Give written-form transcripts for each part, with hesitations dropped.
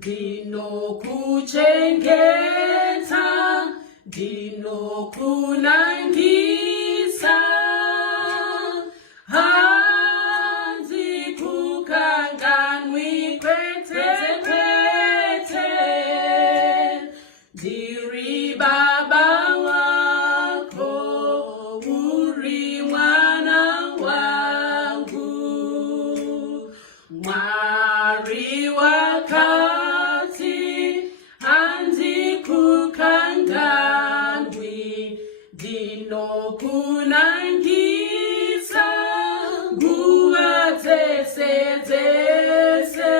ndinokuchengeta, ndinokunangisa, handikukanganwi kwete kwete, ndiri baba wako, uri mwana wangu, Mwari wakati handikukanganwi, ndinokunangisa nguva dzese dzese,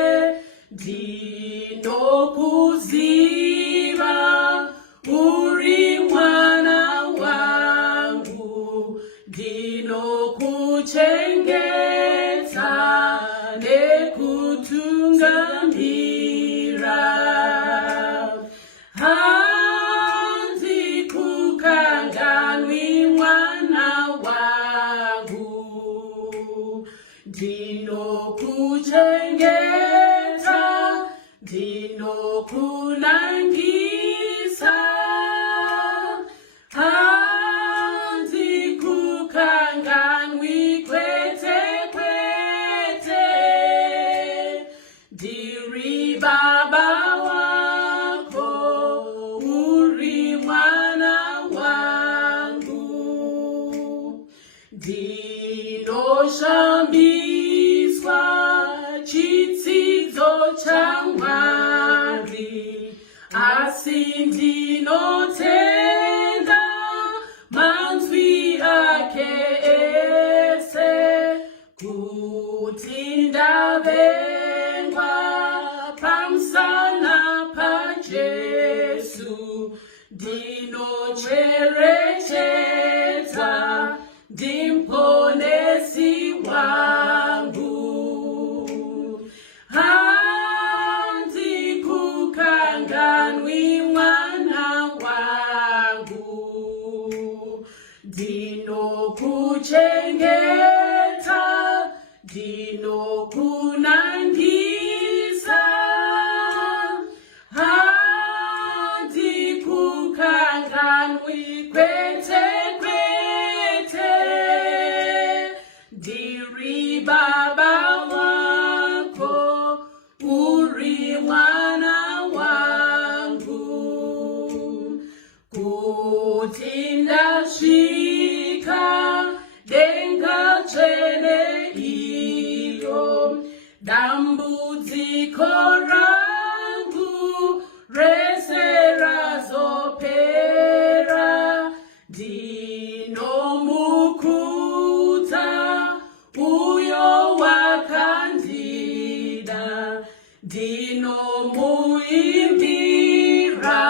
ndinokuziva uri mwana wangu, ndinokuchengeta nekutungamira, handikukanganwi mwana wangu, ndinokuchengeta, ndinokunangisa, handikukanganwi kwete kwete, ndiri baba wako, uri mwana wangu, ndinoshambiswa chitsidzo chaMwari, asi ndinotenda manzwi ake ese, kuti ndavengwa pamusana paJesu, ndinocherechedza ndimponesi wangu, handikukanganwi mwana wangu, ndinokuchengeta, ndinokunangisa, handikukanganwi kwete kwete, ndiri baba wako, uri mwana wangu, kuti ndasvika denga dzvene iyo, dambudziko rangu rese razopera, ndinomukuta uyo wakandida, ndinomuimbira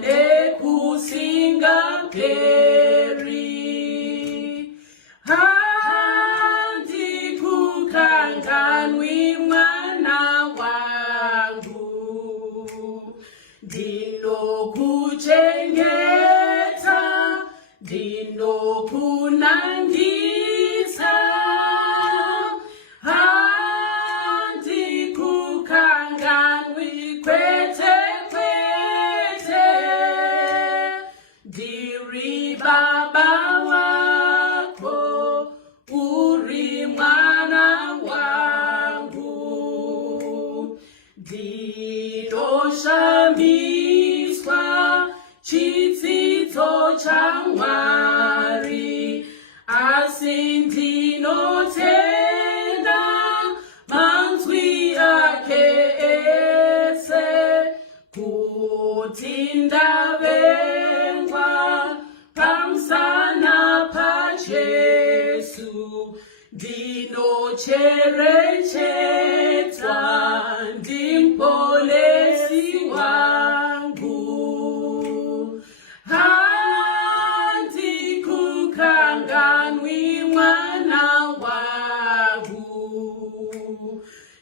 nekusingaperi, handikukanganwi mwana wangu, ndinokuchengeta, ndinokunangisa, handikukanganwi kwete kwete, ndiri baba wako, uri mwana wangu, ndinoshambiswa chitsidzo chaMwari, asi ndinotenda manzwi ake ese, kuti ndavengwa pamusana paJesu, ndinocherechedza ndimponesi wangu, handikukanganwi mwana wangu,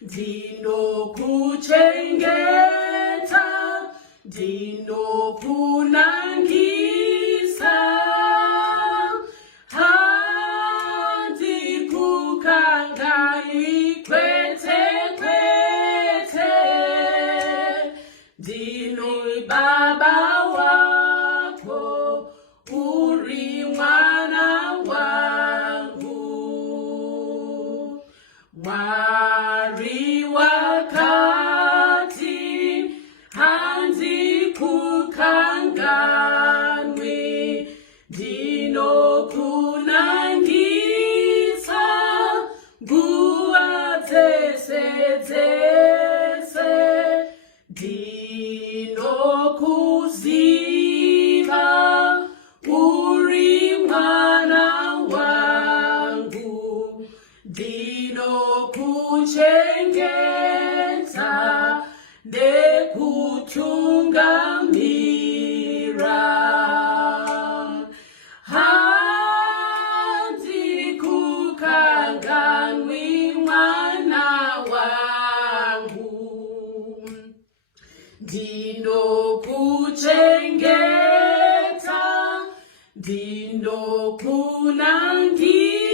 ndinokuchengeta, ndinokunangisa, handikukanganwi kwete ndinokuchengeta, ndinokunangira.